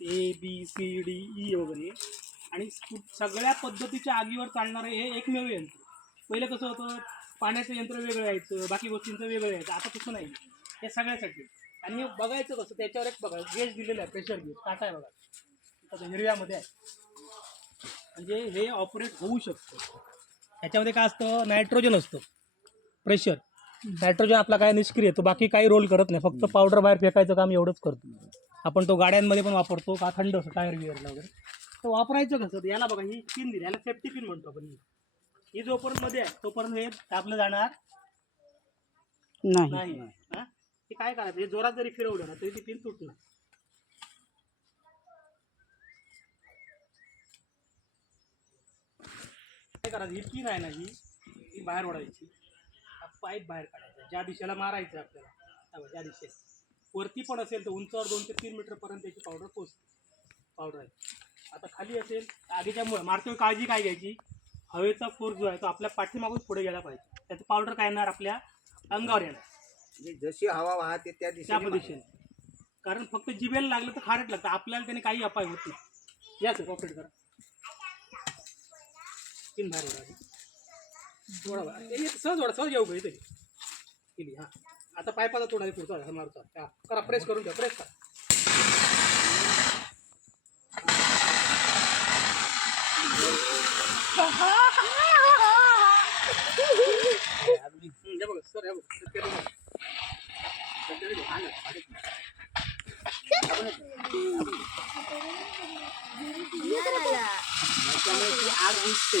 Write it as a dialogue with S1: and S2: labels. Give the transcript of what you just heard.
S1: A B C D E वगैरे. आणि सगळ्या पद्धतीच्या आगीवर चालणारं हे एकमेव यंत्र. पहिलं कसं होतं पाण्याचं यंत्र वेगळं यायचं बाकी गोष्टींचं वेगळं यायचं. आता तसं नाही. हे सगळ्यासाठी. आणि हे बघायचं कसं त्याच्यावर एक बघा गेज दिलेलं आहे प्रेशर गेज. काटा आहे बघा. आता हिरव्यामध्ये आहे. म्हणजे हे ऑपरेट होऊ शकतं. ह्याच्यामध्ये काय असतं नायट्रोजन असतं. प्रेशर नायट्रोजन आपला काय निष्क्रिय तो बाकी काही रोल करत नाही. फक्त पावडर बाहेर फेकायचं काम एवढंच करतो. आपण तो गाड्यांमध्ये पण वापरतो का थंड असतो टायर बिअरला वगैरे. तर वापरायचं कसं? याला बघा ही पिन दिली. याला सेफ्टी पिन म्हणतो आपण. ही जोपर्यंत मध्ये आहे तोपर्यंत हे दाबलं जाणार
S2: नाही.
S1: नाही. हा? ते काय करायचं? हे जोरात जरी फिरवलं ना तरी ती पिन तुटणार. काय करायचं? ही पिन आहे ना ही ती बाहेर ओढायची. पाईप बाहेर काढायचा. ज्या दिशेला मारायचं आपल्याला. ज्या दिशेत वरती पण असेल तर उंचावर दोन ते तीन मीटर पर्यंत त्याची पावडर पोचते पावडर आहे. आता खाली असेल आगीच्या मारतो काळजी काय घ्यायची? हवेचा फोर्स जो आहे तो आपल्या पाठीमागून पुढे गेला पाहिजे. त्याचं पावडर काय येणार? आपल्या अंगावर येणार.
S3: म्हणजे जशी हवा वाहते त्या दिशेने
S1: कारण फक्त जिबेला लागलं तर खारट लागतं. आपल्याला त्याने काही अपाय होत नाही. या सर ऑपरेट करा. तीन बाहेर सहज ओढा सहज येऊ इथे? केली हां आता पायपाचा तोडा पुढचा हा मारचा हा, करा प्रेस करून द्या प्रेस करा. हे सर
S3: आग विझते.